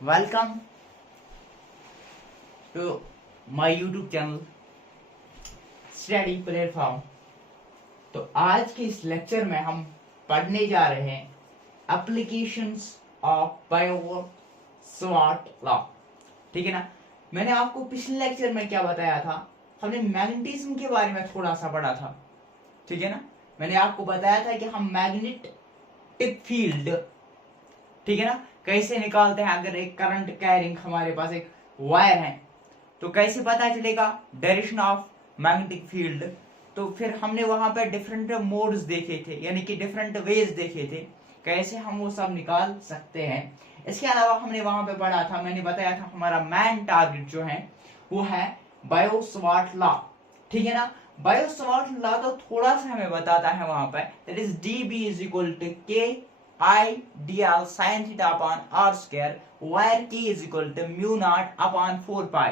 Welcome to my YouTube channel study platform. तो आज के इस लेक्चर में हम पढ़ने जा रहे हैं एप्लीकेशंस ऑफ बायो-सवार्ट लॉ। ठीक है ना। मैंने आपको पिछले लेक्चर में क्या बताया था, हमने मैग्नेटिज्म के बारे में थोड़ा सा पढ़ा था। ठीक है ना। मैंने आपको बताया था कि हम मैग्नेटिक फील्ड, ठीक है ना, कैसे निकालते हैं। अगर एक करंट कैरिंग हमारे पास एक वायर है तो कैसे पता चलेगा डायरेक्शन ऑफ मैग्नेटिक फील्ड। तो फिर हमने वहां पर डिफरेंट मोड्स देखे थे, यानी कि डिफरेंट वेज देखे थे कैसे हम वो सब निकाल सकते हैं। इसके अलावा हमने वहां पे पढ़ा था, मैंने बताया था हमारा मेन टारगेट जो है वो है बायो-सवार्ट लॉ। ठीक है ना। बायो-सवार्ट लॉ तो थोड़ा सा हमें बताता है वहां पर, that is dB is equal to k I dl sin theta upon r square, where k is equal to mu naught upon 4 pi,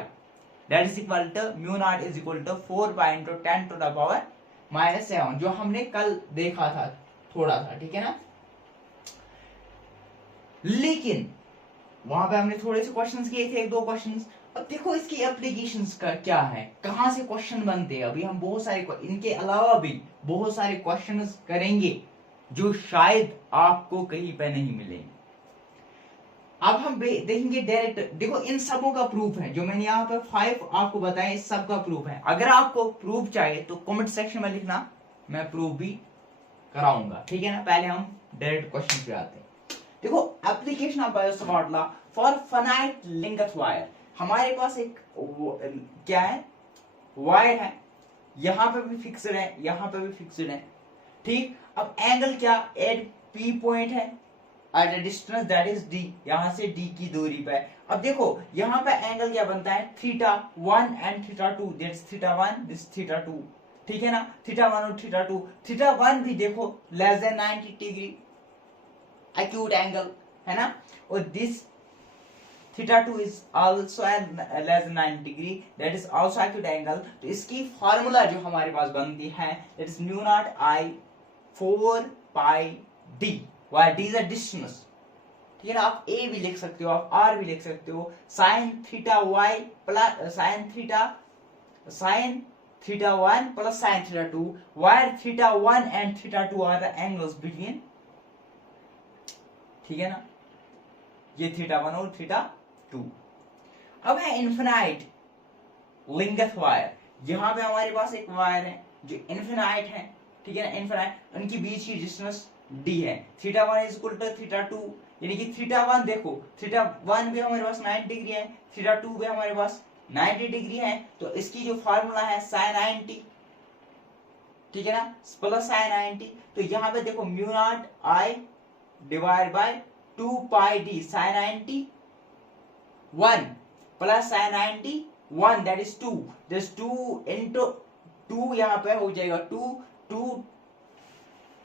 that is equal to mu naught is equal to 4 pi into 10 to the power -7, जो हमने कल देखा था थोड़ा सा। ठीक है ना। लेकिन वहां पे हमने थोड़े से क्वेश्चंस किए थे, एक दो क्वेश्चंस। अब देखो इसकी एप्लीकेशंस का क्या है, कहां से क्वेश्चन बनते हैं। अभी हम बहुत सारे, इनके अलावा भी बहुत सारे क्वेश्चंस करेंगे जो शायद आपको कहीं पे नहीं मिलेंगे। अब हम देखेंगे डायरेक्ट। देखो इन सबों का प्रूफ है, जो मैंने यहाँ पे 5 आपको बताया, इस सब का प्रूफ है। अगर आपको प्रूफ चाहिए तो कमेंट सेक्शन में लिखना, मैं प्रूफ भी कराऊंगा। ठीक है ना। पहले हम डायरेक्ट क्वेश्चन पे आते हैं। देखो application of Biot Savart law for finite length wire. हमारे पास एक क्या है, वायर है, यहां पे भी फिक्स्ड है, यहां पे भी फिक्स्ड है। ठीक। अब एंगल क्या, एट पी पॉइंट है eight a distance that is D, यहां से डी की दूरी पे। अब देखो यहां पे एंगल क्या बनता है, theta 1 and theta 2, that's theta 1 this theta 2। ठीक है ना। थीटा 1 और थीटा 2, थीटा 1 भी देखो less than 90 degree acute angle है ना, और this theta 2 is also less than 90 degree, that is also acute angle। तो इसकी फार्मूला जो हमारे पास बनती है that is mu naught I 4 pi d, where d is a distance। ठीक है ना। आप a भी लिख सकते हो, आप r भी लिख सकते हो, sin theta y plus sin theta 1 plus sin theta 2, where theta 1 and theta 2 are the angles between। ठीक है ना। ये थीटा 1 और थीटा 2। अब है इन्फिनाइट लिंगथ वायर। यहां पे हमारे पास एक वायर है जो इन्फिनाइट है। ठीक है ना। इन्फिनाइट, उनके बीच की डिस्टेंस d है। Theta 1 is equal to theta 2, यानी कि थीटा 1 देखो, थीटा 1 भी हमारे पास 90 डिग्री है, थीटा 2 भी हमारे पास 90 डिग्री है। तो इसकी जो फार्मूला है sin 90, ठीक है ना, प्लस sin 90। तो यहां पे देखो mu naught I divide by 2 pi D sin 90 1 plus sin 90 1, that is 2, this 2 into 2 यहां पे हो जाएगा 2 2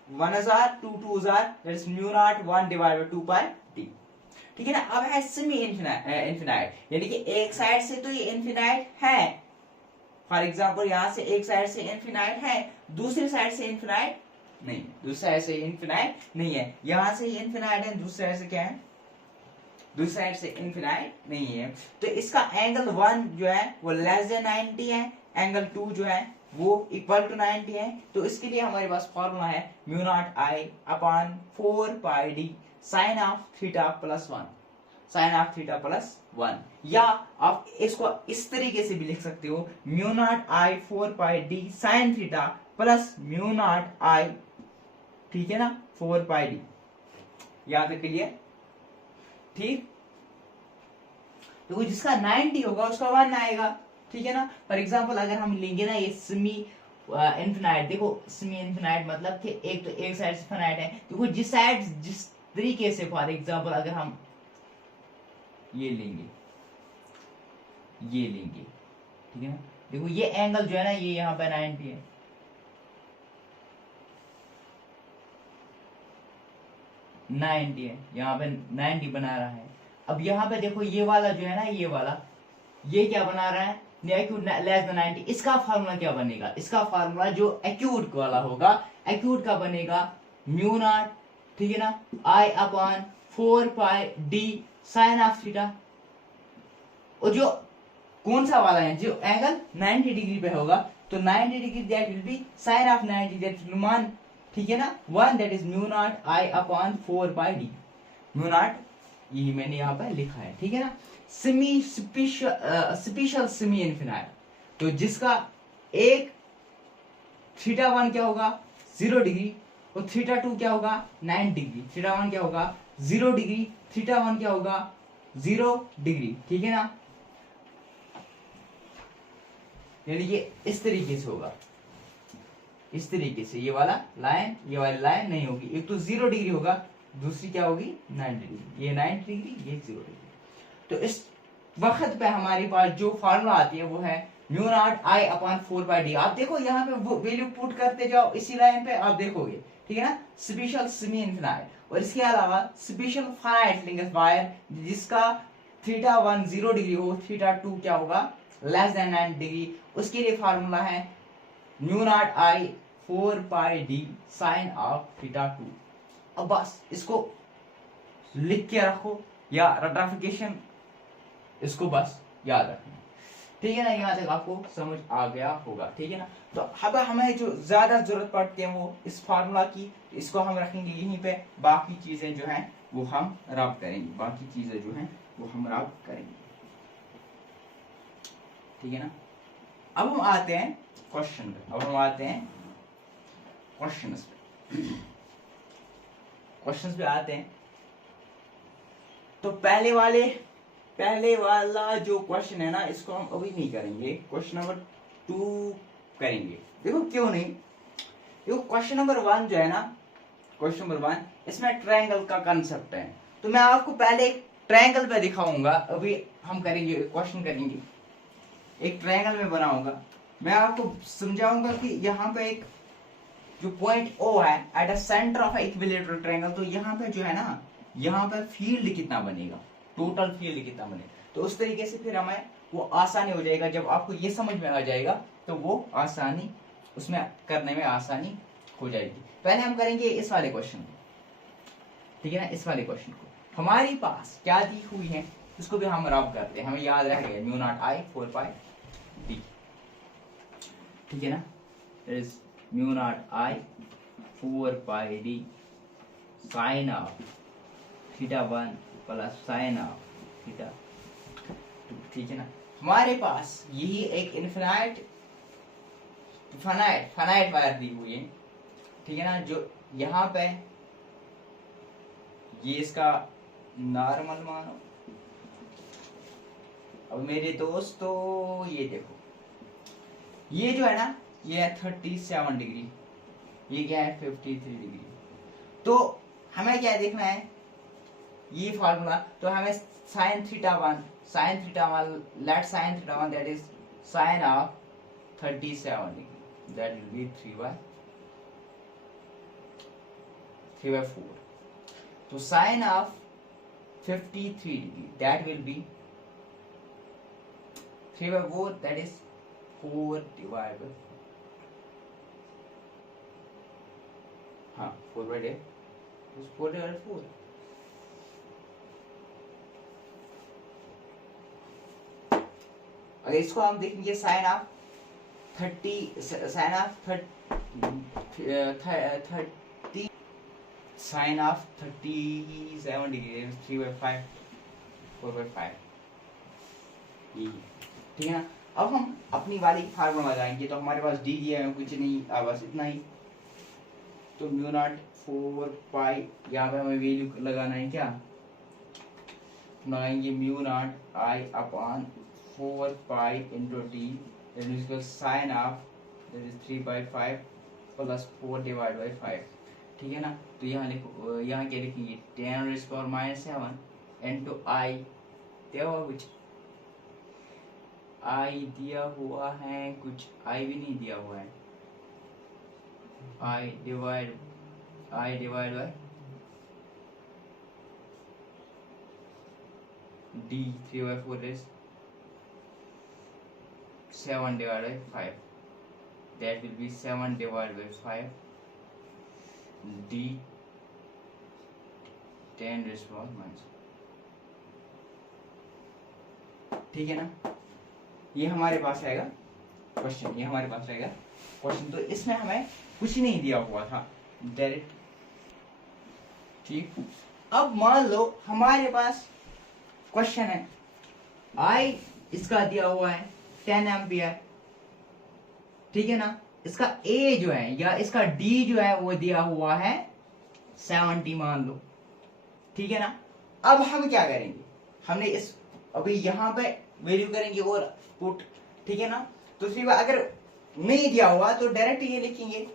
1 हजार 2 2 हजार, that is mu not 1 divide by 2 pi D. ठीक है ना। अब है सेमी इनफिनाइट, यानी कि एक साइड से तो ये इनफिनाइट है, फॉर एग्जांपल यहां से एक साइड से इनफिनाइट है, दूसरी साइड से इनफिनाइट नहीं, दूसरी साइड से इनफिनाइट नहीं है। यहां से इनफिनाइट है, दूसरी साइड से क्या है, दूसरी साइड से इनफिनाइट नहीं है। तो इसका एंगल 1 जो है वो लेस देन 90 है, एंगल 2 जो है वो इक्वल टू 90 है। तो इसके लिए हमारे पास फॉर्मूला है mu naught I upon 4 pi D sine of theta plus 1, sine of theta plus 1। या आप इसको इस तरीके से भी लिख सकते हो, mu naught I 4 pi D sine theta plus mu naught I, ठीक है ना, 4 पाई डी। यहां तक क्लियर। ठीक। तो जिसका 90 होगा उसका 1 आएगा। ठीक है ना। फॉर एग्जांपल अगर हम लेंगे ना ये सेमी इनफिनाइट, देखो सेमी इनफिनाइट मतलब कि एक तो एक साइड से इनफिनाइट है, देखो जिस साइड जिस तरीके से, फॉर एग्जांपल अगर हम ये लेंगे, ये लेंगे, ठीक है ना, देखो ये एंगल जो है ना ये यहाँ पे 90 है, 90 है, यहाँ पे 90 बना रहा है। अब यहाँ पे देखो ये वाला जो है ना, ये वाला ये क्या बना रहा है, एक्यूट लेस देन 90। इसका फार्मूला क्या बनेगा, इसका फार्मूला जो एक्यूट वाला होगा, एक्यूट का बनेगा म्यू नॉट, ठीक है ना, I upon 4 pi D sine of theta, और जो कौन सा वाला है जो एंगल 90 डिग्री पे होगा, तो 90 degree that will be sine of 90 that will मान, ठीक है ना, 1 that is mu naught I upon 4 by D, mu naught यही मैंने यहाँ पर लिखा है, ठीक है ना। सेमी स्पेशल सेमी इनफिनाइट, तो जिसका एक थीटा 1 क्या होगा 0 डिग्री, और थीटा 2 क्या होगा 9 डिग्री, थीटा 1 क्या होगा 0 डिग्री, थीटा 1 क्या होगा 0 डिग्री, ठीक है ना। यानी कि इस तरीके से होगा, इस तरीके से ये वाला लाइन ये वाली लाइन नहीं होगी, एक तो 0 डिग्री होगा, दूसरी क्या होगी 90 डिग्री, ये 90 डिग्री ये 0 डिग्री। तो इस वक्त पे हमारे पास जो फार्मूला आती है वो है mu naught I upon 4 by D. आप देखो यहाँ पे वो वैल्यू पुट करते जाओ इसी लाइन पे, आप देखोगे, ठीक है ना। स्पेशल सेमी इनफिनाइट, और इसके अलावा स्पेशल फाइनाइट लेंथ वायर जिसका थीटा 1 0 डिग्री हो, थीटा 2 क्या होगा लेस देन 9 डिग्री, उसके लिए फार्मूला है mu naught I 4 pi D sine of theta 2। अब बस इसको लिख के रखो या रटाफिकेशन इसको बस याद रखना, ठीक है ना। यहाँ तक आपको समझ आ गया होगा, ठीक है ना। तो अब हमें जो ज्यादा जरूरत पड़ती है वो इस फार्मूला की, इसको हम रखेंगे यहीं पे, बाकी चीजें जो हैं वो हम रब करेंगे, बाकी चीजें जो हैं वो हम रब करेंगे, ठीक है ना। अब हम आते हैं क्वेश्चन पे, अब हम आते हैं क्वेश्चंस पे, क्वेश्चंस पे आते हैं। तो पहले वाला जो क्वेश्चन है ना, इसको हम अभी नहीं करेंगे, क्वेश्चन नंबर 2 करेंगे। देखो क्यों नहीं, देखो क्वेश्चन नंबर 1 जो है ना, क्वेश्चन नंबर 1 इसमें ट्रायंगल का कंसेप्ट है, तो मैं आपको पहले एक ट्रायंगल पे दिखाऊंगा, अभी हम करेंगे क्वेश्चन करेंगे एक ट्रायंगल में बनाऊंगा, मैं आपको समझाऊंगा कि यहाँ पे एक जो पॉइंट O है at the centre of equilateral triangle, तो यहाँ पे जो है ना, यहाँ पे फील्ड कितना बनेगा, टोटल फील्ड कितना बनेगा, तो उस तरीके से फिर हमें वो आसानी हो जाएगा। जब आपको ये समझ में आ जाएगा तो वो आसानी उसमें करने में आसानी हो जाएगी। पहले हम करेंगे इस वाले क्वेश्चन को, ठीक है ना। इस वाले क्वेश्चन को हमारे पास क्या दी हुई है उसको भी हम रब करते हैं, हमें याद रहेगा mu naught I 4 pi D, ठीक है ना। Is mu naught I 4 pi D sine of theta 1 plus sine of theta 2, ठीक है ना। हमारे पास यही एक इनफिनाइट फाइनाइट वायर दी हुई है, ठीक है ना, जो यहाँ पे ये इसका नॉर्मल मानो। अब मेरे दोस्तों ये देखो, ये जो है ना ये है 37 डिग्री, ये क्या है 53 डिग्री। तो हमें क्या देखना है ये फार्मूला, तो हमें sine theta 1 let sine theta 1 that is sine of 37 degree, that will be 3/4। तो sine of 53 degree that will be 3/4, that is 4 divide by 4 divide 4। अगर इसको हम देखेंगे sine of 30 sine of 37 degree 3/5 4/5, ठीक है ना। अब हम अपनी वाली फार्मूला लगाएंगे, तो हमारे पास डी दिया है कुछ नहीं, बस इतना ही। तो म्यू नॉट 4 पाई, यहाँ पे हमें वैल्यू लगाना है, क्या लगाएंगे mu naught I upon 4 pi into T sine of 3/5 plus 4 divide by 5, ठीक है ना। तो यहाँ लिखो, यहाँ क्या लिखेंगे 10⁻⁷ इंटू आई दिया हुआ, कुछ आई दिया हुआ है, कुछ आई भी नहीं दिया हुआ है, आई divide bye D 3/4 is 7 divided by 5, that will be 7 divided by 5 d 10⁻⁻⁷, ठीक है ना। ये हमारे पास रहेगा क्वेश्चन, ये हमारे पास रहेगा क्वेश्चन। तो इसमें हमें कुछ नहीं दिया हुआ था डायरेक्ट, ठीक। अब मान लो हमारे पास क्वेश्चन है, आई इसका दिया हुआ है 10 एम्पियर, ठीक है ना। इसका ए जो है या इसका डी जो है वो दिया हुआ है 70 मान लो, ठीक है ना। अब हम क्या करेंगे, हमने इस अभी यहां पे वैल्यू करेंगे और पुट, ठीक है ना। तो फिर अगर नहीं दिया हुआ तो डायरेक्ट ये लिखेंगे,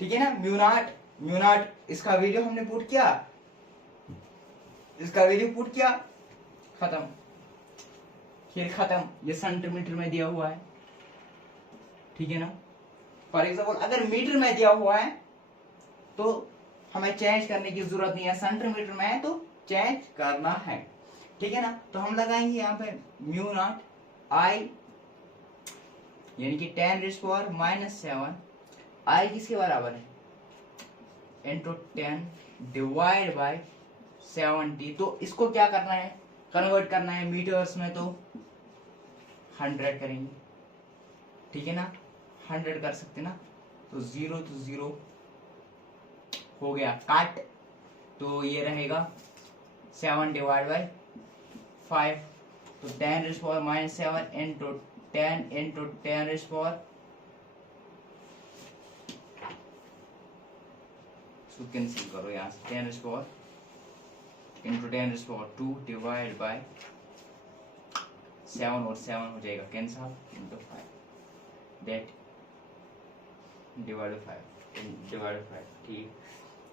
ठीक है ना। म्यू नॉट इसका वैल्यू हमने पुट किया, इसका वैल्यू पुट किया, खत्म, फिर खत्म। ये सेंटीमीटर में दिया हुआ है, ठीक है ना। फॉर एग्जाम्पल अगर मीटर में दिया हुआ है तो हमें चेंज करने की जरूरत नहीं है, सेंटीमीटर में है तो चेंज करना है, ठीक है ना। तो हम लगाएंगे यहाँ पे म्यू नॉट आई यानी कि 10⁻⁻7 आई किसके बराबर है इंटू 10 डिवाइड बाय 70। तो इसको क्या करना है, कन्वर्ट करना है मीटर्स में, तो 100 करेंगे, ठीक है ना। 100 कर सकते ना, तो 0 तो 0 हो गया काट, तो ये रहेगा 7 डिवाइड बाय 5, तो 10⁻⁻7 इंटू 10 इंटू 10⁻, इसको कैंसिल करो यहाँ से, 10⁻, इंटू 10⁻2 डिवाइड बाय 7 और 7 हो जाएगा कैंसिल, इंटू 5 दैट डिवाइड 5, ठीक।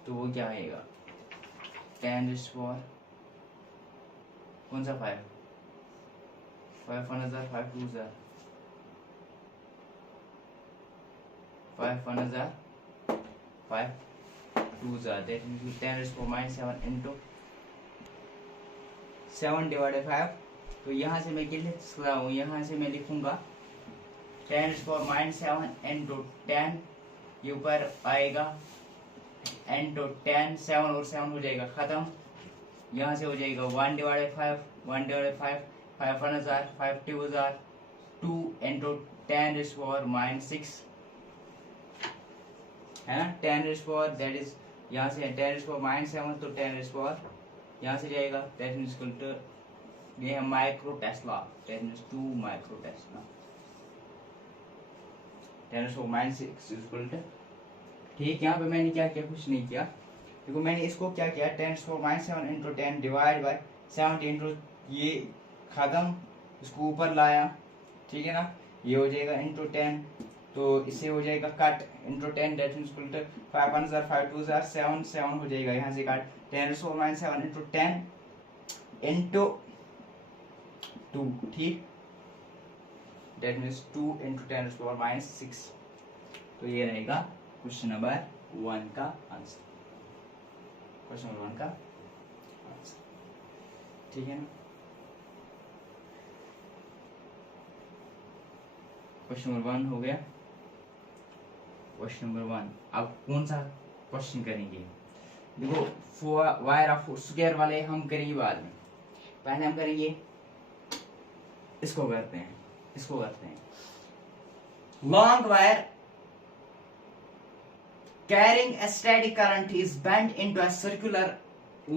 तो वो क्या आएगा 10⁻, कौन सा 5 5 1 हजार 5 2 हजार 5 1 हजार 5 2 हजार, दैट मींस 10⁻⁻7 इंटू 7 डिवाइड 5। तो यहाँ से मैं क्या लिख सकता हूँ, यहाँ से मैं लिखूंगा 10⁻⁻7 इंटू 10, ये ऊपर आएगा इंटू 10, 7 और 7 हो जाएगा खत्म। यहाँ से हो जाएगा 1 डिवाइड 5 5 1 हजार 5 2 हजार 2 इंटू 10⁻⁻6 है ना। 10⁻, दैट इज यहाँ से 10⁻⁻7 तो 10⁻, यहाँ से जाएगा दैट मींस इक्वल टू, ये है micro tesla, that means 2 micro tesla, 10⁻⁻6 equal to, ठीक। यहाँ पे मैंने क्या किया, कुछ नहीं किया, देखो मैंने इसको क्या किया 10⁻⁻7 इंटू 10 डिवाइड बाय 70 इंटू ये खत्म, इसको ऊपर लाया, ठीक है ना। ये हो जाएगा इंटू 10, तो इससे हो जाएगा cut into 10, that means equal to 5 1 हजार 5 2 हजार 7 7 हो जाएगा, यहाँ से काट 10⁻⁻7 इंटू 10 इंटू 2, ठीक, दैट मींस 2 इंटू 10⁻⁻6। तो ये रहेगा क्वेश्चन नंबर 1 का आंसर, क्वेश्चन नंबर 1 का आंसर, ठीक है ना। क्वेश्चन नंबर 1 हो गया, क्वेश्चन नंबर 1। अब कौन सा क्वेश्चन करेंगे, देखो वायर ऑफ स्क्वायर वाले हम करेंगे बाद में, पहले हम करेंगे इसको करते हैं, इसको करते हैं। Long wire carrying a steady current is bent into a circular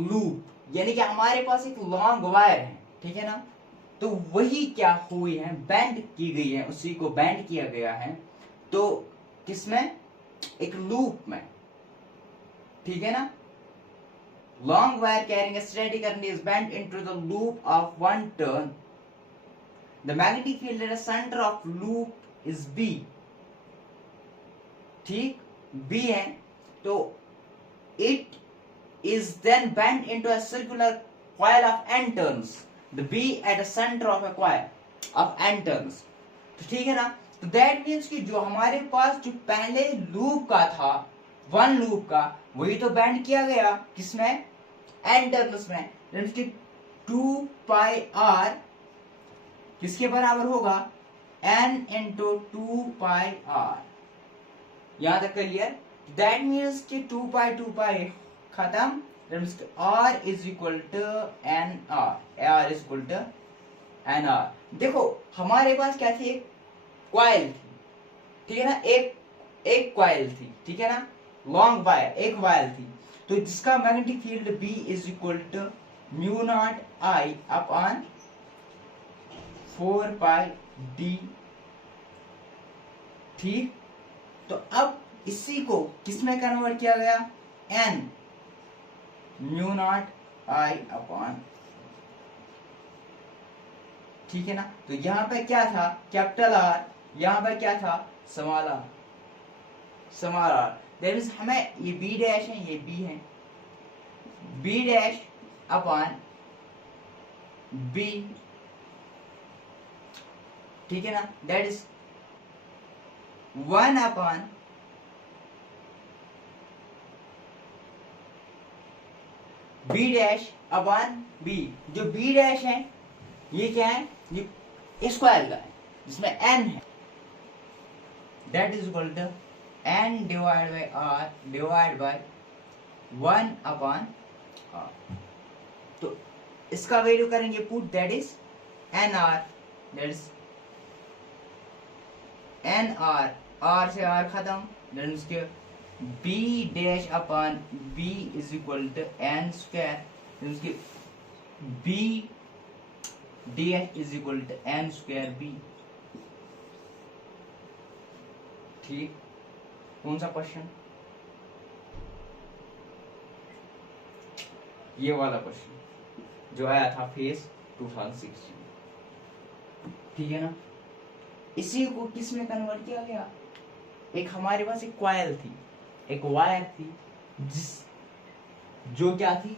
loop, यानी कि हमारे पास एक लॉन्ग वायर है, ठीक है ना। तो वही क्या हुई है, बेंड की गई है, उसी को बेंड किया गया है, तो किसमें, एक लूप में, ठीक है ना। Long wire carrying a steady current is bent into the loop of one turn. The magnetic field at the center of loop is B, ठीक, B है, तो it is then bent into a circular coil of n turns. The B at the center of a coil of n turns. तो ठीक है ना। तो that means कि जो हमारे पास जो पहले लूप का था, वन लूप का, वही तो बैंड किया गया किसमें, n टर्न्स में, मींस कि 2 पाई r किसके बराबर होगा, n इंटू 2 पाई r। यहां तक क्लियर, दैट मीन्स कि 2 पाई खत्म, r is equal to n r, r is equal to N R. देखो हमारे पास क्या थी, एक कॉइल थी, ठीक है ना, एक कॉइल थी, ठीक है ना, लॉन्ग वायर, एक वायर थी, तो जिसका magnetic field B is equal to mu naught I upon 4 pi D, ठीक। तो अब इसी को किस में कन्वर्ट किया गया, N mu naught I upon, ठीक है ना। तो यहां पे क्या था, कैपिटल आर, यहां पे क्या था, small R, small R. That means हमें ये बी डैश है, ये बी है, बी डैश अपॉन बी, ठीक है ना, that is 1 upon B dash upon B. जो बी डैश है ये क्या है, ये स्क्वायर का है जिसमें n है, that is equal to n divide by r divide by 1 upon r। तो इसका वैल्यू करेंगे put, that is nr, that is nr, r से r खत्म, दैट इज के b dash upon b is equal to n square, that is के b dh is equal to n square b, ठीक। कौन सा question, ये वाला question जो आया था फेस 2016, ठीक है ना। इसी को किस में कन्वर्ट किया गया, एक हमारे पास एक कॉइल थी, एक वायर थी, जो क्या थी,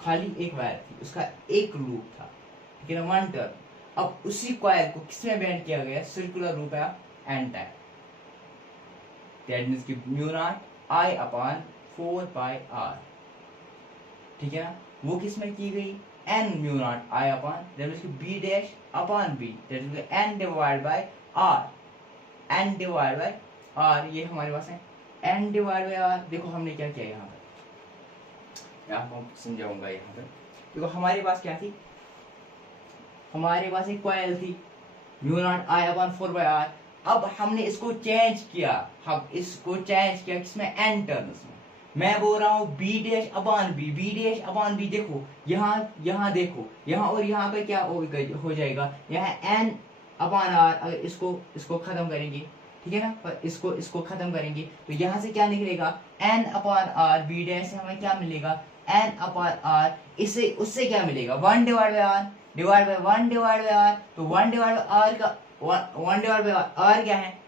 खाली एक वायर थी, उसका एक लूप था, ठीक है ना, 1 टर्न। अब उसी कॉइल को किस में बेंड किया गया, सर्कुलर लूप है एन टाइप, दैट मींस कि mu naught I upon 4 pi R, ठीक है ना। वो किस में की गई, n mu naught I upon, that means कि b dash upon b, that means n divide by r, n divide by r, ये हमारे पास है n डिवाइड बाय r। देखो हमने क्या किया यहाँ पे, मैं आपको समझाऊंगा। यहाँ पे देखो हमारे पास क्या थी, हमारे पास एक कॉइल थी mu naught I upon 4 bye r। अब हमने इसको चेंज किया, हम इसको चेंज किया किसमें, n टर्म्स में। मैं बोल रहा हूँ b dash upon b, b dash upon b। देखो यहाँ देखो, यहाँ और यहाँ पे क्या हो जाएगा, यहाँ n अपॉन r। अगर इसको खत्म करेंगे, ठीक है ना, पर इसको खत्म करेंगे तो यहाँ से क्या निकलेगा, n upon r, b dash से हमें क्या मिलेगा, n अपॉन r। इससे उससे क्या मिलेगा, 1 divide by r divide by 1 divide by r। तो 1 डिवाइड बाय r का 1 डिवाइड बाय r क्या है,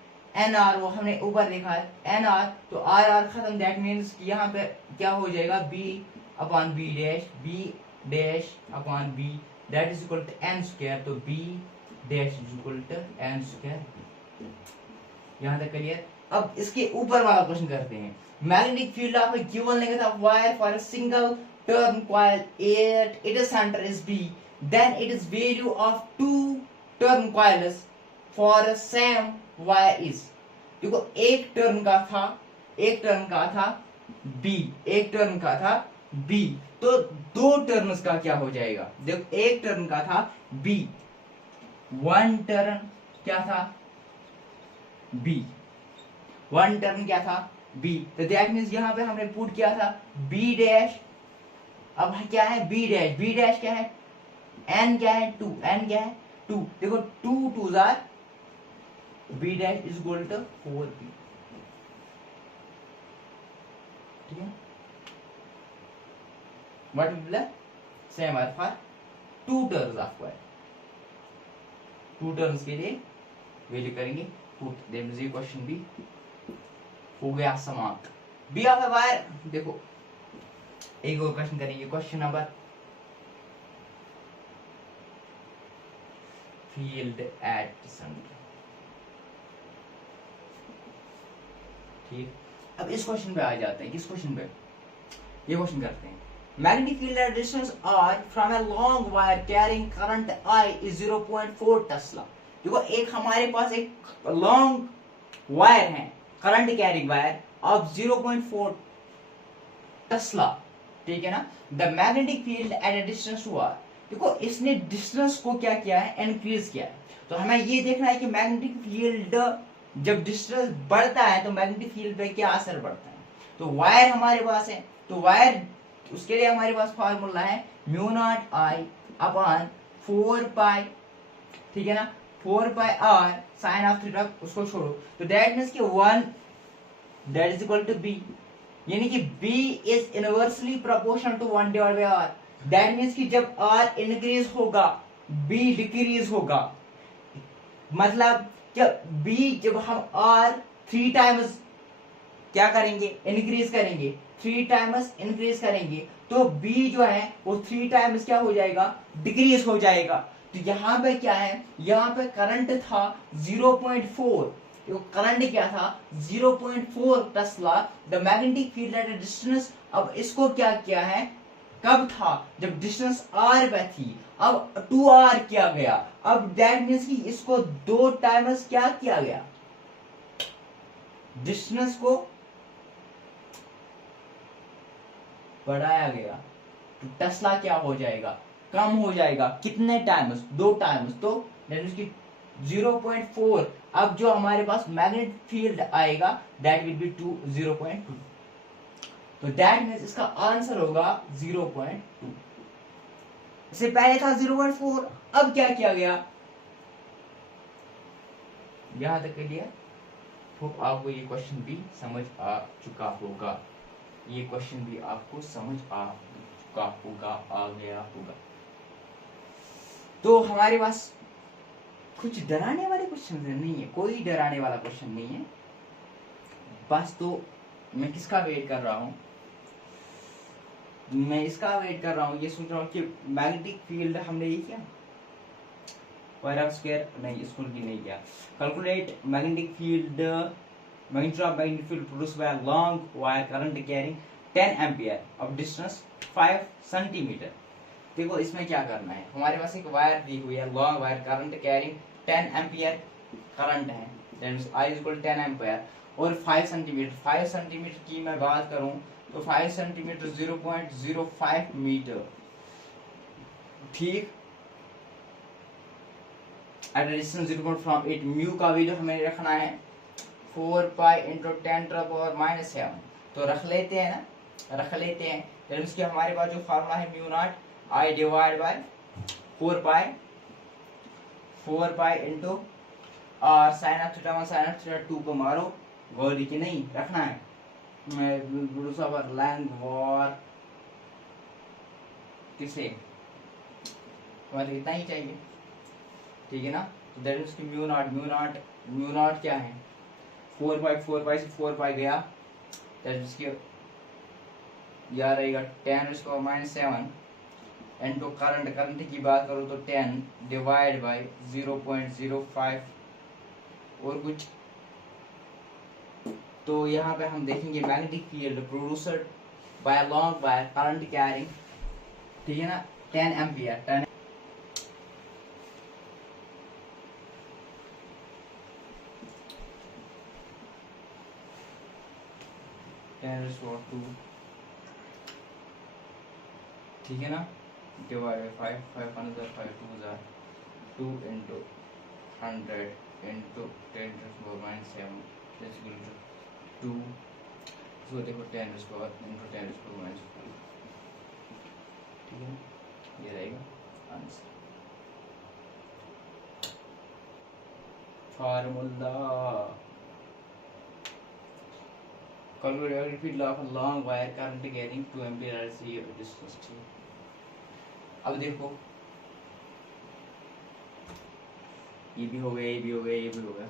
nr, वो हमने ऊपर लिखा है nr। तो r खत्म, दैट मींस कि यहाँ पे क्या हो जाएगा, b upon b dash, b dash upon b, that is equal to n square. तो b dash is equal to n square. यहाँ तक क्लियर। अब इसके ऊपर वाला क्वेश्चन करते हैं। मैग्नेटिक फील्ड आपको गिवन लिखा था, wire for a single turn coil at its centre is b, then it is value of 2 turn coils for a same wire is। देखो एक टर्न का था b, एक टर्न का था b, तो 2 टर्न्स का क्या हो जाएगा, देखो एक टर्न का था b, 1 टर्न क्या था b, 1 टर्न क्या था b। तो दैट मींस यहाँ पे हमने पुट किया था b डैश, अब क्या है b डैश, b डैश क्या है, n क्या है 2, n क्या है 2। देखो 2 2s R b dash is equal to 4b, ठीक है। What will be same R for 2 turns of coil, 2 turns के लिए वैल्यू करेंगे put. There is a question भी हो गया समाप्त। बी ऑफ ए वायर, देखो एक और क्वेश्चन करेंगे, question number field at centre, ठीक। अब इस क्वेश्चन पे आ जाते हैं, किस क्वेश्चन पे, ये क्वेश्चन करते हैं। Magnetic field at distance r from a long wire carrying current I is 0.4 tesla. देखो एक हमारे पास एक लॉन्ग वायर है, current carrying wire of 0.4 tesla, ठीक है ना। The magnetic field at a distance to r, देखो इसने डिस्टेंस को क्या किया है, इंक्रीज किया है। तो हमें ये देखना है कि मैग्नेटिक फील्ड जब डिस्टेंस बढ़ता है तो मैग्नेटिक फील्ड पे क्या असर पड़ता है। तो वायर हमारे पास है, तो वायर उसके लिए हमारे पास फॉर्मूला है mu naught I upon 4 pi, ठीक है ना, 4 pi R sine of theta, उसको छोड़ो। तो दैट मींस कि 1 that is equal to B, यानी कि b is inversely proportional to 1 divide by r। दैट मींस कि जब r इंक्रीज होगा b डिक्रीज होगा, मतलब जब हम r 3 टाइम्स क्या करेंगे, इंक्रीज करेंगे, 3 टाइम्स इंक्रीज करेंगे, तो b जो है वो 3 टाइम्स क्या हो जाएगा, डिक्रीज हो जाएगा। तो यहाँ पे क्या है, यहाँ पे करंट था 0.4, तो करंट क्या था 0.4 Tesla, the magnetic field at a distance. अब इसको क्या किया है, कब था, जब डिस्टेंस r पे थी, अब 2r किया गया। अब दैट मींस कि इसको 2 टाइम्स क्या किया गया, डिस्टेंस को बढ़ाया गया। तो टेस्ला क्या हो जाएगा, कम हो जाएगा, कितने टाइम्स, 2 टाइम्स। तो दैट मींस कि 0.4, अब जो हमारे पास मैग्नेटिक फील्ड आएगा दैट विल बी 0.2। तो दैट मींस इसका आंसर होगा 0.2। इससे पहले था 0.4, अब क्या किया गया, यहां तक क्लियर। होप आपको ये क्वेश्चन भी समझ आ चुका होगा, ये क्वेश्चन भी आपको समझ आ चुका होगा, आ गया होगा। तो हमारे पास कुछ डराने वाले क्वेश्चन नहीं है, कोई डराने वाला क्वेश्चन नहीं है बस। तो मैं किसका वेट कर रहा हूं, मैं इसका वेट कर रहा हूं, ये सोच रहा हूं कि मैग्नेटिक फील्ड हमने ये किया वायर स्क्वायर, नहीं स्कूल की नहीं किया, calculate magnetic field, magnitude of magnetic field produced by a long wire current carrying 10 ampere of distance 5 centimeter। देखो इसमें क्या करना है, हमारे पास एक वायर दी हुई है, long wire current carrying 10 ampere current है, that means I equal 10 ampere, और 5 सेंटीमीटर, 5 सेंटीमीटर की मैं बात करूं तो 5 सेंटीमीटर 0.05 मीटर, ठीक। एट डिस्टेंस 0.8, म्यू का वैल्यू हमें रखना है 4 pi into 10 to the power -7। तो रख लेते हैं ना, रख लेते हैं। तो इसके हमारे पास जो फार्मूला है mu naught I divide by 4 pi into R sine of theta 1 sine of theta 2 को मारो, गौरी की नहीं रखना है, मैं लैंग वॉर किसे हमारे इतना ही चाहिए, ठीक है ना। तो दैट इज म्यू नॉट क्या है, 4 पाई से 4 पाई गया, दैट इज यार रहेगा 10⁻⁻7 इनटू करंट की बात करो तो 10 डिवाइड बाय 0.05 और कुछ। तो यहाँ पे हम देखेंगे magnetic field produced by long wire current carrying, ठीक है ना, 10 एम्पियर 10 10⁻², ठीक है ना, divide by 5 another 5 2 into 100 into 10⁻⁻7 is equal to 2। So देखो 10 इंटू 10⁻⁻4, ठीक है, ये रहेगा आंसर। फार्मूला calculate field of a long wire current carrying 2 ampere at c distance t। अब देखो ये भी हो गया, ये भी हो गया, ये भी हो गया।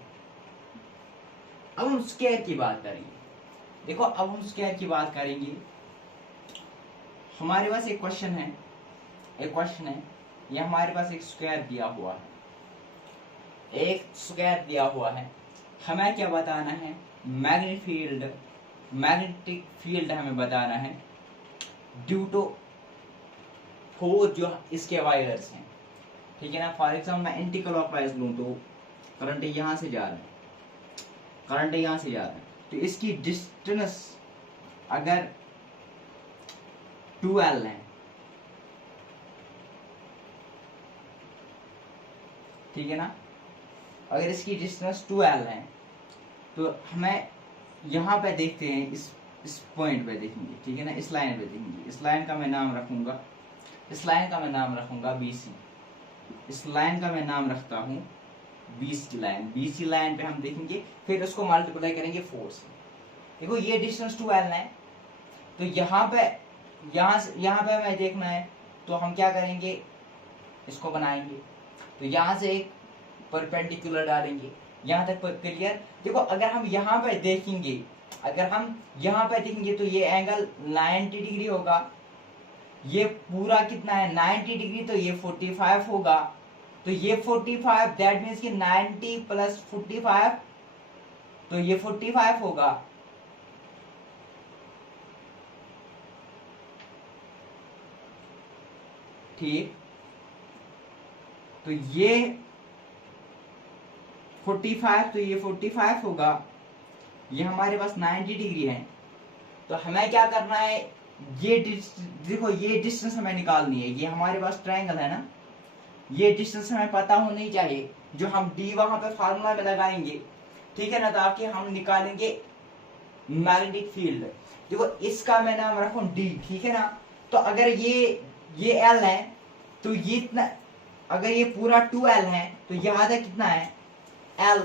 अब हम स्क्वायर की बात करेंगे। देखो अब हम स्क्वायर की बात करेंगे, हमारे पास एक क्वेश्चन है, ये हमारे पास एक स्क्वायर दिया हुआ है, एक स्क्वायर दिया हुआ है, हमें क्या बताना है, मैग्नेटिक फील्ड हमें बताना है ड्यू टू 4 जो इसके वायर्स हैं, ठीक है ना। फॉर एग्जाम्पल मैं एंटी क्लॉकवाइज लूं तो करंट यहां से जा रहा है, तो इसकी डिस्टेंस अगर 2L है, ठीक है ना। अगर इसकी डिस्टेंस 2l है तो हमें यहाँ पे देखते हैं, इस पॉइंट पे देखेंगे, ठीक है ना, इस लाइन पे देखेंगे। इस लाइन का मैं नाम रखूंगा, इस लाइन का मैं नाम रखूंगा BC। इस लाइन का मैं नाम रखता हूँ BC लाइन। BC लाइन पे हम देखेंगे, फिर उसको मल्टीप्लाई करेंगे 4 से। देखो ये डिस्टेंस 2l है, तो यहाँ पे हमें देखना है, तो हम क्या करेंगे, इसको बनाएंगे। तो यहाँ से एक परपेंडिकुलर डालेंगे, यहाँ तक क्लियर। देखो अगर हम यहाँ पे देखेंगे, तो ये एंगल 90 डिग्री होगा। ये पूरा कितना है 90 डिग्री, तो ये 45 होगा। तो ये 45, दैट मीन्स कि 90 प्लस 45, तो ये 45 होगा। ठीक, तो ये 45, तो ये 45 होगा। ये हमारे पास 90 डिग्री है। तो हमें क्या करना है, ये देखो ये डिस्टेंस हमें निकालनी है। ये हमारे पास ट्रायंगल है ना, ये डिस्टेंस हमें पता होनी चाहिए, जो हम डी वहां पे फार्मूला में लगाएंगे, ठीक है ना, ताकि हम निकालेंगे मैग्नेटिक फील्ड। देखो इसका मैं नाम रखूं डी, ठीक है ना। तो अगर ये एल है, तो ये इतना, अगर ये पूरा 2l है, तो यहाँ तक कितना है l,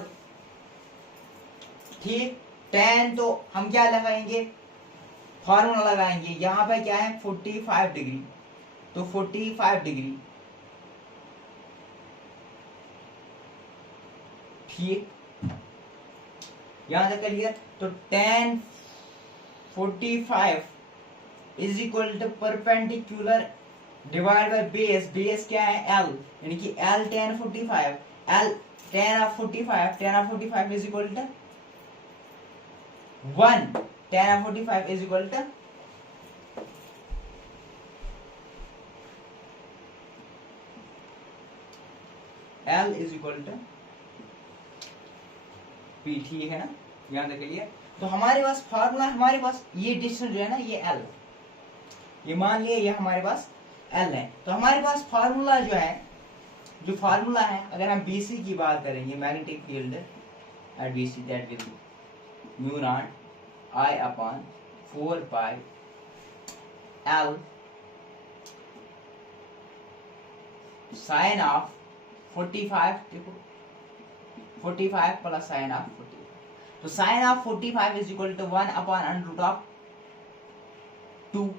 ठीक। tan तो हम क्या लगाएंगे, फॉर्मूला लगाएंगे। यहाँ पे क्या है 45 डिग्री, तो 45 डिग्री, ठीक, यहां तक क्लियर। तो tan 45 is equal to perpendicular divide by base. Base क्या है l, यानी कि l tan 45, l tan of 45 is equal to 1, tan of 45 is equal to l is equal to p, ठीक है ना, यहां तक क्लियर। तो हमारे पास फार्मूला, हमारे पास ये डिस्टेंस जो है ना, ये l, ये मान लिया ये हमारे पास l है। तो हमारे पास फार्मूला जो फार्मूला है, अगर हम BC की बात करेंगे, magnetic field at BC, that will be mu naught I upon 4 pi L sine of 45, देखो 45 प्लस साइन ऑफ 45, तो sine of 45 is equal to 1 upon under root of 2,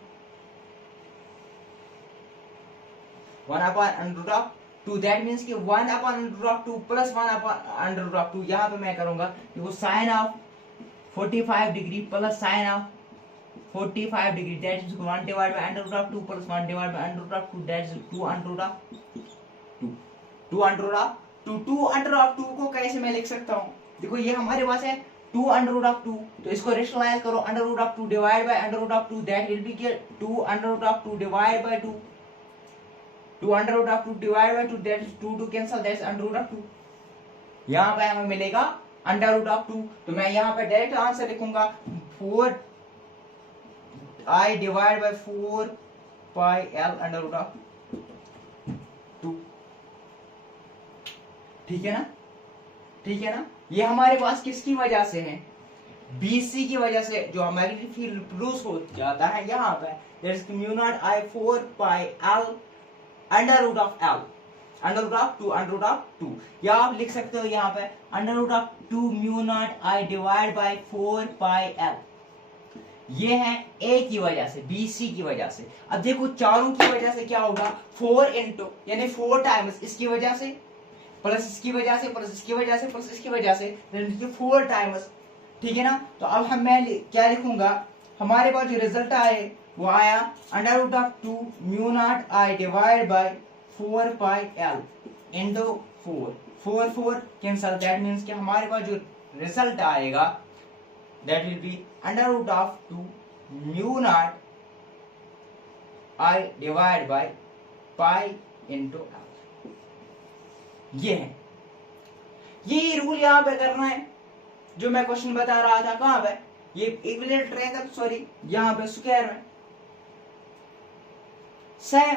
1 upon under root of 2, that means कि 1 upon under root of 2 plus 1 upon under root of 2। यहाँ पे मैं करूंगा, देखो sine of 45 degree plus sine of 45 degree, that is 1 divide by under root of 2 plus 1 divide by under root of 2, that is 2 under root of 2, 2 under root of 2। 2 under root of 2 को कैसे मैं लिख सकता हूँ, देखो ये हमारे पास है 2 अंडर रूट ऑफ 2, तो इसको रेशनलाइज करो, under root of 2 divide by under root of 2, that will be 2 under root of 2 divide by 2, 2 under root of 2 divide by 2, that is 2 cancel, that is under root of 2। यहाँ पे हमें मिलेगा under root of 2, तो मैं यहाँ पे direct answer लिखूंगा 4i divide by 4 pi l under root of 2, ठीक है ना, ठीक है ना। ये हमारे पास किसकी वजह से है, BC की वजह से, जो मैग्नेटिक फील्ड प्रोड्यूस हो जाता है यहाँ पे, that is mu naught I 4 pi l under root of l, under root of 2, under root of 2, या आप लिख सकते हो यहाँ पे under root of 2 mu naught I divide by 4 pi l। ये है A की वजह से, BC की वजह से। अब देखो चारों की वजह से क्या होगा, 4 इंटू यानी 4 टाइम्स इसकी वजह से प्लस इसकी वजह से प्लस इसकी वजह से प्लस इसकी वजह से, 4 टाइम्स, ठीक है ना। तो अब मैं क्या लिखूंगा, हमारे पास जो रिजल्ट आए वो आया under root of 2 mu naught I divide by 4 pi l into 4 4 cancel, that means कि हमारे पास जो रिजल्ट आएगा that will be under root of 2 mu naught I divide by pi into l। ये है, ये रूल यहाँ पे करना है जो मैं क्वेश्चन बता रहा था। कहाँ पे, ये इक्विलेटरल ट्रायंगल, सॉरी यहाँ पे स्क्वायर में सेम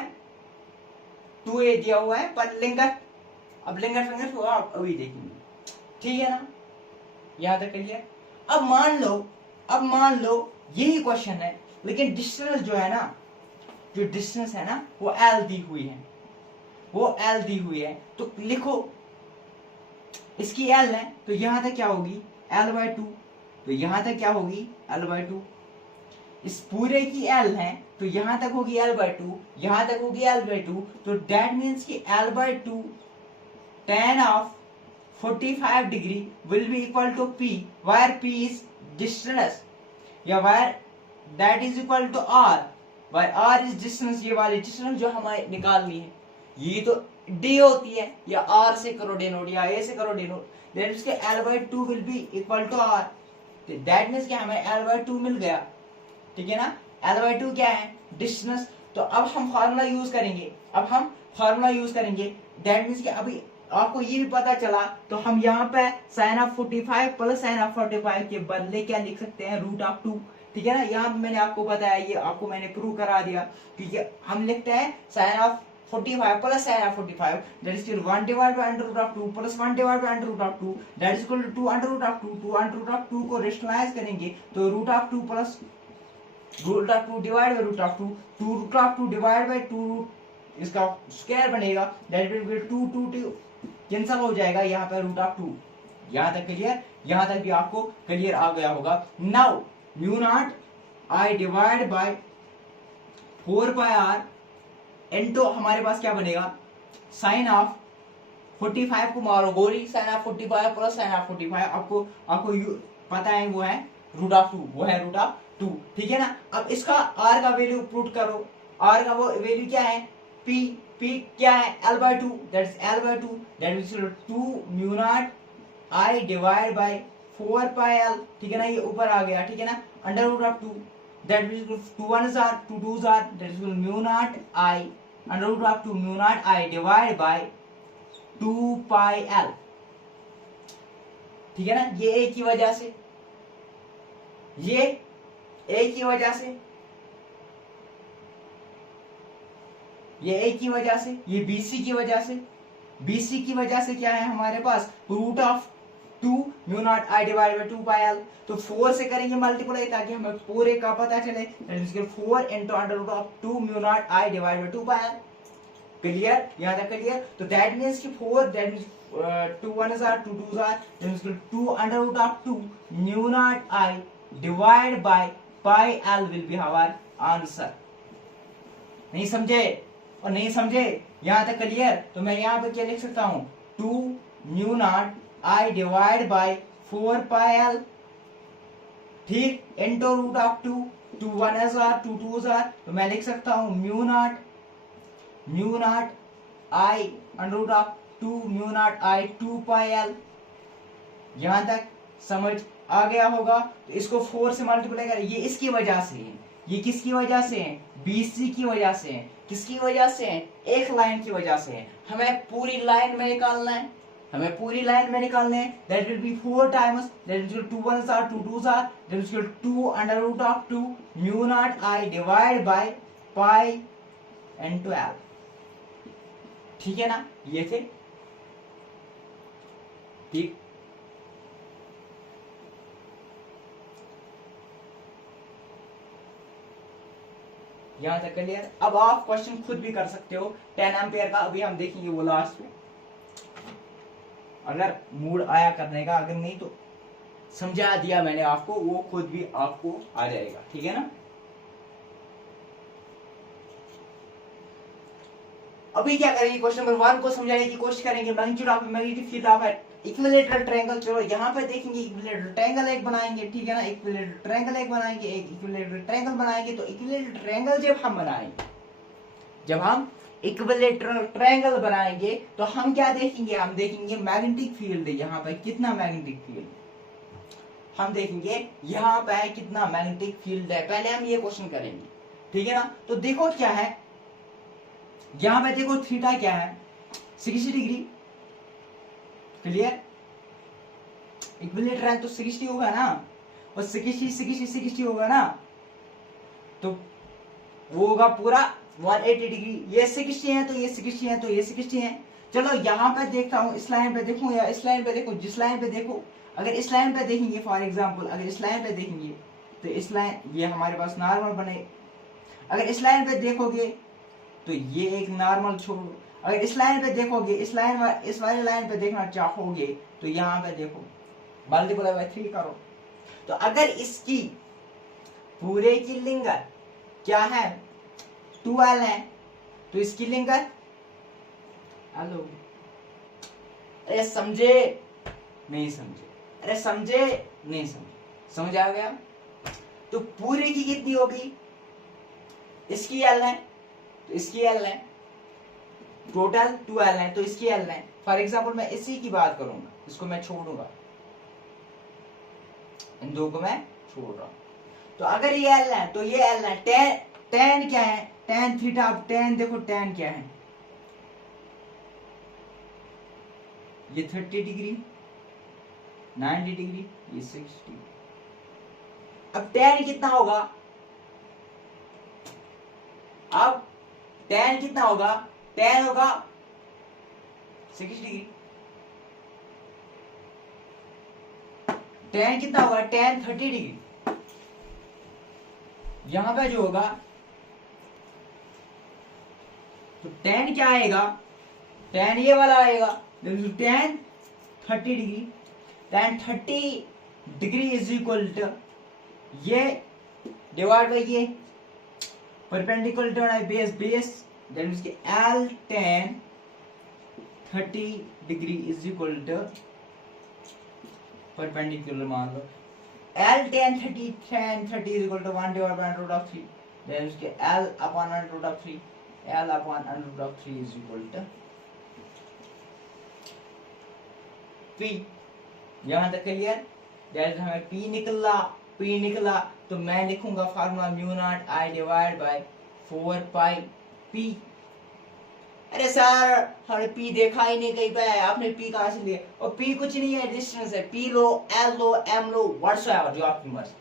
2a दिया हुआ है, पर लिंगथ अब लिंगर फिंगर को आप अभी देखेंगे, ठीक है ना, यहां तक क्लियर। अब मान लो यही क्वेश्चन है, लेकिन डिस्टेंस जो है ना, जो डिस्टेंस है ना वो एल दी हुई है, वो एल दी हुई है। तो लिखो इसकी एल है तो यहां तक क्या होगी L/2, तो यहां तक क्या होगी L/2। इस पूरे की एल है तो यहां तक होगी L/2, यहां तक होगी L/2। तो दैट मीन्स कि L/2 tan of 45 degree will be equal to P, where P is distance, या where that is equal to R, where R is distance। ये वाली डिस्टेंस जो हमें निकालनी है, ये तो D होती है, या R से करो डिनोट या A से करो डिनोट, दैट मींस के L/2 will be equal to R। दैट मींस कि हमें L/2 मिल गया, ठीक है ना। L/2 क्या है डिस्टेंस। तो अब हम फार्मूला यूज करेंगे, दैट मींस कि अभी आपको ये भी पता चला, तो हम यहाँ पे sin of 45 plus sin of 45 के बदले क्या लिख सकते हैं √2, ठीक है ना। यहाँ मैंने आपको बताया, ये आपको मैंने प्रूव करा दिया, ठीक है। हम लिखते हैं sin of 45 plus sin of 45, that is 1 divided by √2 plus 1 divided by √2, that is equal to 2 को रेशनलाइज करेंगे तो √2 plus √2 divide by √2 divide by 2 इसका स्क्वायर बनेगा, दैट विल बी 2 कैंसिल हो जाएगा, यहाँ पे √2। यहाँ तक क्लियर, यहाँ तक भी आपको क्लियर आ गया होगा। Now mu naught I divide bye 4πr into हमारे पास क्या बनेगा साइन ऑफ 45 को मारो गोली, sine of 45 plus sine of 45 आपको पता है वो है √2, ठीक है ना। अब इसका r का वैल्यू पुट करो, r का वो वैल्यू क्या है p क्या है L/2, that's L/2, that is 2 mu naught I divide bye 4πl, ठीक है ना, ये ऊपर आ गया, ठीक है ना, √2, that is 2 1s are 2 2s are, that is mu naught I √2 mu naught I divide by 2πl, ठीक है ना। ये a की वजह से, ये a की वजह से, ये a की वजह से, ये BC की वजह से, BC की वजह से क्या है हमारे पास √2 mu naught I divide by 2πl। तो 4 से करेंगे मल्टीप्लाई ताकि हमें पूरे का पता चले, 4 into √2 mu naught I divide by 2πl। Clear, यहाँ तक क्लियर। तो दैट मींस कि 4, that means 2 1s are 2 2s are, that means 2 √2 mu naught I divide by πl will be our answer. नहीं समझे और नहीं समझे, यहां तक क्लियर। तो मैं यहाँ पे क्या लिख सकता हूँ 2 mu naught I divide bye 4πl, ठीक, into √2, 2 1s are 2 2s are, तो मैं लिख सकता हूँ mu naught I √2 mu naught I 2πl। यहां तक समझ आ गया होगा। तो इसको 4 से मल्टीप्लाई कर, ये इसकी वजह से है, ये किसकी वजह से है BC की वजह से है, किसकी वजह से है एक लाइन की वजह से है। हमें पूरी लाइन में निकालना है, that will B 4 times, that is 2 1s are 2 2s are, that is 2 √2 mu naught I divide by pi into l, ठीक है ना। ये थे, ठीक, यहां तक क्लियर। अब आप क्वेश्चन खुद भी कर सकते हो 10 एम्पियर का, अभी हम देखेंगे वो लास्ट में, अगर मूड आया करने का, अगर नहीं तो समझा दिया मैंने आपको, वो खुद भी आपको आ जाएगा, ठीक है ना। अभी क्या करेंगे क्वेश्चन नंबर 1 को समझाने की कोशिश करेंगे, magnitude of magnetic field of equilateral triangle. चलो यहाँ पे देखेंगे इक्विलैटरल ट्रायंगल एक बनाएंगे, ठीक है ना, इक्विलैटरल ट्रायंगल एक बनाएंगे, एक इक्विलैटरल ट्रायंगल बनाएंगे। तो इक्विलैटरल ट्रायंगल जब हम इक्विलैटरल ट्रायंगल बनाएंगे तो हम क्या देखेंगे, हम देखेंगे मैग्नेटिक फील्ड यहाँ पे कितना मैग्नेटिक फील्ड, हम देखेंगे यहाँ पे कितना मैग्नेटिक फील्ड है। पहले हम ये क्वेश्चन करेंगे, ठीक है ना। तो देखो क्या है, यहाँ पे देखो थीटा क्या है 60 डिग्री, क्लियर, इक्विलैटरल तो 60 होगा ना, और 60 होगा ना, तो वो होगा पूरा 180 डिग्री, ये 60 है तो ये 60 है तो ये 60 है। चलो यहाँ पे देखता हूँ, इस लाइन पे देखूँ या इस लाइन पे देखूँ, जिस लाइन पे देखो, अगर इस लाइन पे देखेंगे फॉर एग्जांपल, अगर इस लाइन पे देखेंगे तो इस लाइन ये हमारे पास नॉर्मल बने। अगर इस लाइन पे देखोगे तो ये एक नॉर्मल छोड़ो, अगर इस लाइन पे देखोगे, इस वाली लाइन पे देखना चाहोगे तो यहाँ पे देखो मल्टीप्लाई बाय 3 करो। तो अगर इसकी पूरे की लिंगत क्या है 2l है तो इसकी लिंगत हेलो, अरे समझे नहीं समझे, अरे समझे नहीं समझे, समझ आ गया। तो पूरे की कितनी होगी, इसकी l है तो इसकी l है, टोटल 2l है तो इसकी l है। फॉर एग्जाम्पल मैं इसी की बात करूंगा, इसको मैं छोड़ूंगा, इन दो को मैं छोड़ रहा हूं। तो अगर ये l है तो ये l है, tan क्या है, tan थीटा, अब tan देखो tan क्या है, ये 30 डिग्री, 90 डिग्री, ये 60। अब tan कितना होगा, अब tan कितना होगा, tan होगा 60 डिग्री, tan कितना होगा, tan 30 डिग्री। यहां पे जो होगा तो tan क्या आएगा, tan ये वाला आएगा, tan 30 degree, tan 30 degree is equal to ये डिवाइड बाई ये perpendicular to base, that means कि L tan 30 degree is equal to perpendicular, मान लो L tan 30 is equal to 1 divided by root of 3, that is कि L upon root of 3, L upon root of 3 is equal to P। यहाँ तक clear, that हमें P निकला तो मैं लिखूंगा formula mu naught I divide by 4 pi P। अरे sir हमने P देखा ही नहीं कहीं पे, आपने P कहाँ से लिया, और P कुछ नहीं है, डिस्टेंस है, P लो, L लो, M लो, व्हाटसोएवर जो आपकी मर्जी,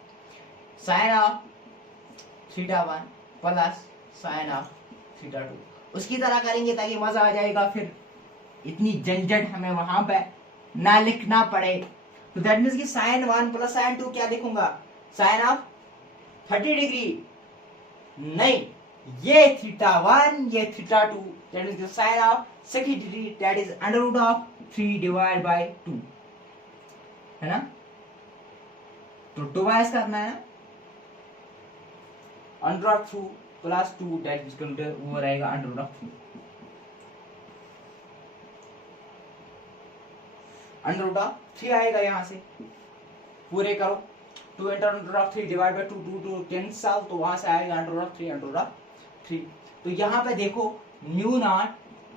sine of theta 1 plus sine of theta 2, उसकी तरह करेंगे ताकि मजा आ जाएगा, फिर इतनी झंझट हमें वहां पे ना लिखना पड़े। तो दैट मींस कि साइन 1 प्लस साइन 2 क्या लिखूंगा, साइन ऑफ 30 डिग्री, नहीं ये थीटा 1 ये theta 2, that is the sine of 60 degree, that is under root of 3 divided by 2, है ना। तो 2 वाइस करना है, under root of 2 plus 2 that is going to वो रहेगा under root of 3, under root of 3 आएगा यहाँ से, पूरे करो 2 into under root of 3 divided by 2 2 cancel, तो वहां से आएगा under root of 3 under root of 3। तो यहाँ पे देखो mu naught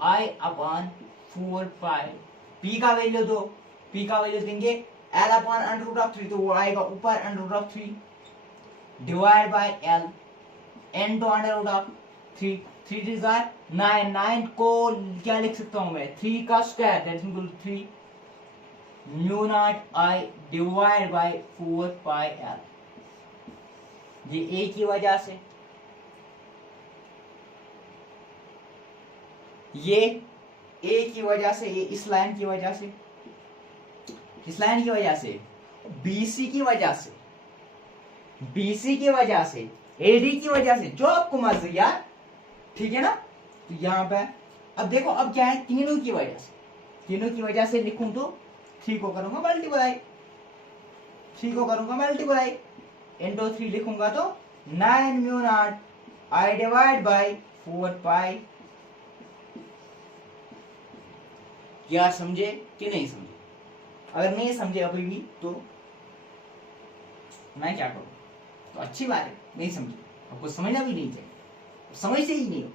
I upon 4 pi, P का वैल्यू दो, P का वैल्यू देंगे L upon under root of 3, तो वो आएगा ऊपर under root of 3 divide by L into under root of 3, 3 3 are 9, 9 को क्या लिख सकता हूं मैं, 3 का square, that is 3 mu naught I divide by 4 pi L। ये A की वजह से, ये A की वजह से, ये इस लाइन की वजह से, इस लाइन की वजह से, BC की वजह से, BC की वजह से, AD की वजह से, जो आपको मर्जी यार, ठीक है ना। तो यहाँ पे अब देखो, अब क्या है, तीनों की वजह से, तीनों की वजह से लिखूं तो 3 को करूंगा मल्टीप्लाई, 3 को करूंगा मल्टीप्लाई इनटू 3 लिखूंगा तो 9 mu naught I divide by 4 पाई। क्या समझे कि नहीं समझे, अगर नहीं समझे अभी भी तो मैं क्या करूं, तो अच्छी बात है, नहीं समझे आपको समझना भी नहीं चाहिए, समझते ही नहीं हो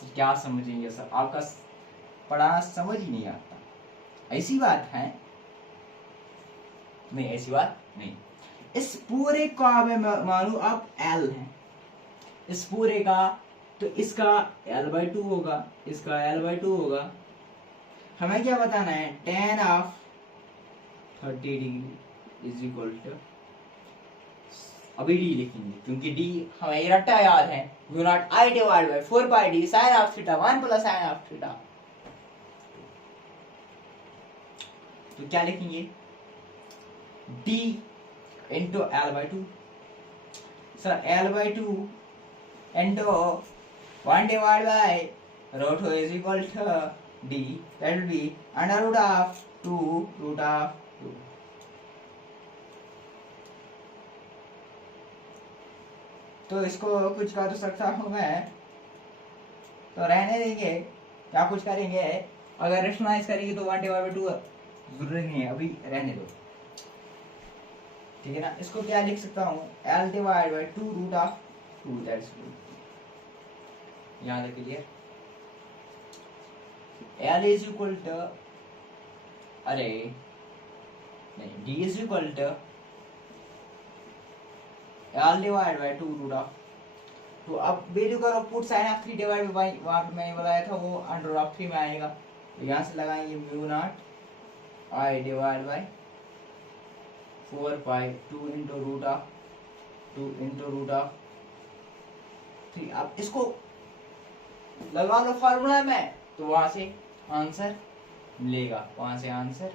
सर, क्या समझेंगे सर, आपका पढ़ाना समझ ही नहीं आता, ऐसी बात है नहीं, ऐसी बात नहीं। इस पूरे का मैं मानू अब L है, इस पूरे का, तो इसका L/2 होगा, इसका L/2 होगा। हमें क्या बताना है, tan of 30 degree is equal to, अभी D लिखेंगे क्योंकि D हमें रट्टा याद है, mu naught I divide by 4 pi D sine of theta 1 plus sine of theta. तो क्या लिखेंगे, d into L by two, sir L by two into 1 divided by root 2 is equal to d, that will be under root of 2 root of 2। तो इसको कुछ कर सकता हूँ मैं, तो रहने देंगे, क्या कुछ करेंगे, अगर रेशनलाइज करेंगे तो 1 divided by 2 जरूरी नहीं है, अभी रहने दो, ठीक है ना। इसको क्या लिख सकता हूँ, l divided by 2 root of 2, that's यहाँ तक clear. L is equal to, अरे नहीं, D is equal to L divide by 2 root of, तो अब वैल्यू करो put sine of 3 divide by, वहां पे मैंने बताया था वो अंडर ऑफ 3 में आएगा, तो यहाँ से लगाएंगे mu naught I divide by 4 pi 2 into root of 3। अब इसको लगा लो फार्मूला में, तो वहां से आंसर मिलेगा, वहां से आंसर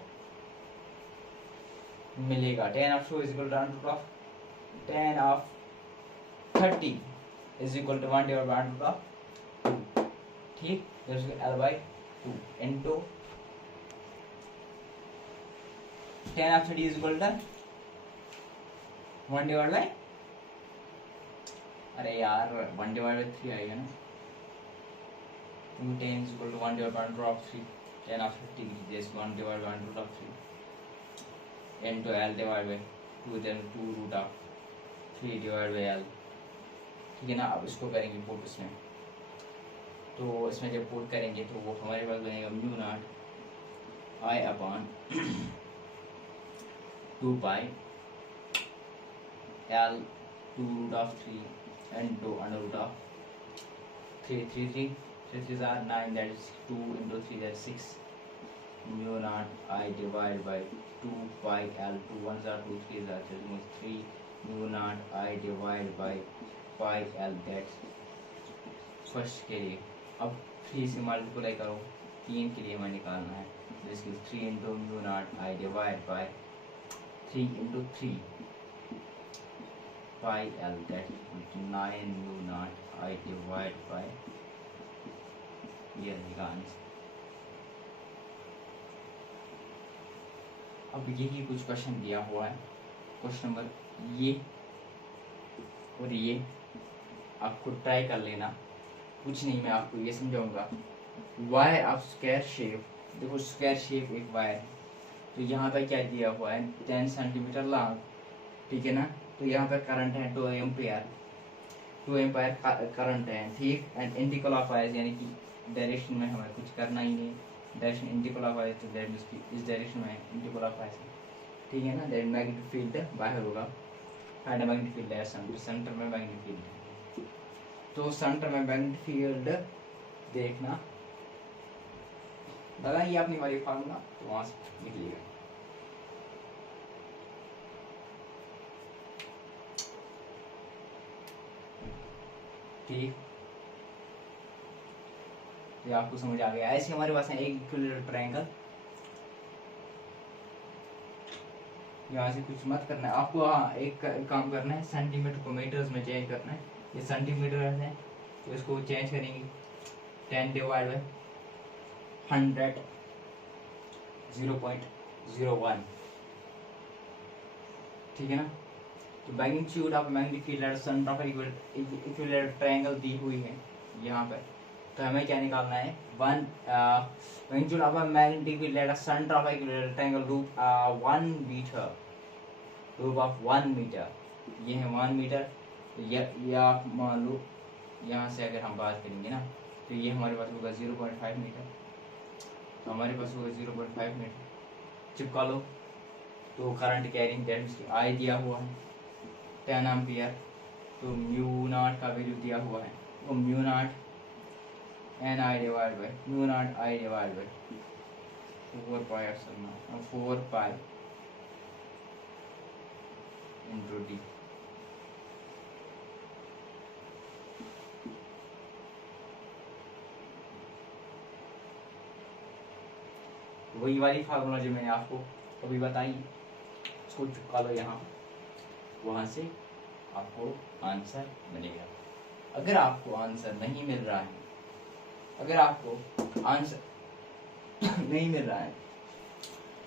मिलेगा। 10 of 2 is equal to under of 10 of 30 is equal to 1 divide by under of 2, ठीक, l by 2 into 10 of 30 is equal to 1 divide by, अरे यार 1 डिवाइड बाय 3 आएगा ना, 10 is equal to 1 divided by under of 3, 10 of 50 is 1 divided by under of 3 into L divided by 2, then 2 root of 3 divided by L, ठीक है ना। अब इसको करेंगे पुट इसमें, तो इसमें जब पुट करेंगे तो वो हमारे पास बनेगा mu naught I upon 2 pi L 2 root of 3 into under root of 3 3 are 9, that is 2 into 3, that is 6, mu naught I divided by 2 pi L, 2 ones are 2, 3 are 3, mu naught I divided by pi L, that's first के लिए। अब 3 से multiply करो, 3 के लिए हमें निकालना है, this is 3 into mu naught I divided by 3 into 3 pi L, that's 9 mu naught I divided by, ये आंसर। अब यही कुछ क्वेश्चन दिया हुआ है, क्वेश्चन नंबर ये और ये आपको ट्राई कर लेना, कुछ नहीं, मैं आपको ये समझाऊंगा। वायर ऑफ स्क्वायर शेप, देखो स्क्वायर शेप एक वायर है, तो यहाँ पर क्या दिया हुआ है 10 सेंटीमीटर लॉन्ग, ठीक है ना, तो यहाँ पर करंट है 2 एम्पियर करंट है, ठीक, एंड एंटी क्लॉकवाइज यानी कि डायरेक्शन में हमें कुछ करना ही नहीं, डायरेक्शन एंटी क्लॉकवाइज, तो दैट मींस इस डायरेक्शन में एंटी क्लॉकवाइज, ठीक है ना, दैट मैग्नेटिक फील्ड बाहर होगा, एंड मैग्नेटिक फील्ड है सेंटर में मैग्नेटिक फील्ड है, तो सेंटर में मैग्नेटिक फील्ड देखना, लगाइए अपनी वाली फार्मूला, तो वहां से निकलेगा। ठीक, ये आपको समझ आ गया। ऐसे हमारे पास है एक इक्विलेटरल ट्रायंगल, यहाँ से कुछ मत करना है आपको, हाँ एक काम करना है, सेंटीमीटर को मीटर्स में चेंज करना है, ये सेंटीमीटर है तो इसको चेंज करेंगे 10 डिवाइड बाय 100 0.01, ठीक है ना। तो magnitude of magnetic field at centre of equilateral triangle दी हुई है यहाँ पर, तो हमें क्या निकालना है, magnitude of magnetic field at centre of equilateral triangle root 1 metre, root of 1 metre, ये है 1 मीटर, या मान लो यहाँ से अगर हम बात करेंगे ना, तो ये हमारे पास होगा 0.5 मीटर, तो हमारे पास होगा 0.5 मीटर, चिपका लो। तो करंट कैरिंग दैट आई दिया हुआ है 10 एम्पियर, तो म्यू नॉट का वैल्यू दिया हुआ है, तो mu not an I divide by mu naught I divide by 4 pi epsilon 4 pi into D, वही वाली फार्मूला जो मैंने आपको अभी बताई, उसको चिपका लो यहाँ, वहां से आपको आंसर मिलेगा। अगर आपको आंसर नहीं मिल रहा है, अगर आपको आंसर नहीं मिल रहा है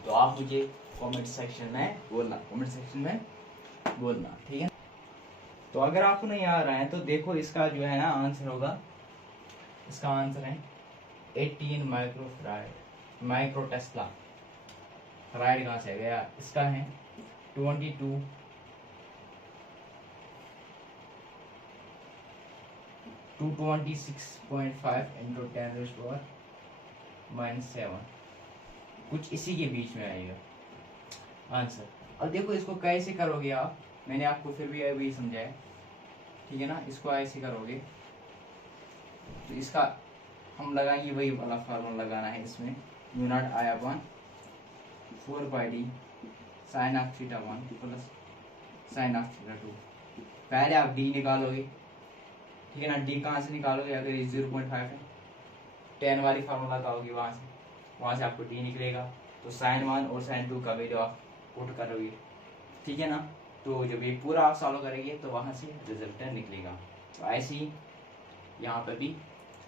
तो आप मुझे कमेंट सेक्शन में बोलना, कमेंट सेक्शन में बोलना, ठीक है। तो अगर आपको नहीं आ रहा है तो देखो इसका जो है ना आंसर होगा, इसका आंसर है 18 माइक्रोफैराड, माइक्रो टेस्ला। फैराड कहाँ से गया, इसका है 22 226.5 इंटू 10⁻⁻⁷, कुछ इसी के बीच में आएगा आंसर। अब देखो इसको कैसे करोगे आप, मैंने आपको फिर भी अभी समझाया, ठीक है ना। इसको ऐसे करोगे तो इसका हम लगाएंगे वही वाला फार्मूला लगाना है इसमें, u0 I upon 4πd sine of theta 1 plus sine of theta 2। पहले आप d निकालोगे, ठीक है ना। d कहाँ से निकालोगे, अगर ये 0.5 है, 10 वाली फार्मूला लगाओगे वहां से आपको d निकलेगा। तो साइन 1 और साइन 2 का वैल्यू आप पुट करोगे, ठीक है ना। तो जब ये पूरा आप सॉल्व करेंगे तो वहां से रिजल्ट निकलेगा। तो ऐसे ही यहाँ पर भी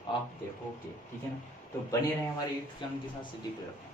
आप देखोगे, ठीक है ना। तो बने रहे हमारे यूट्यूब चैनल के साथ, सिटी पे रखना।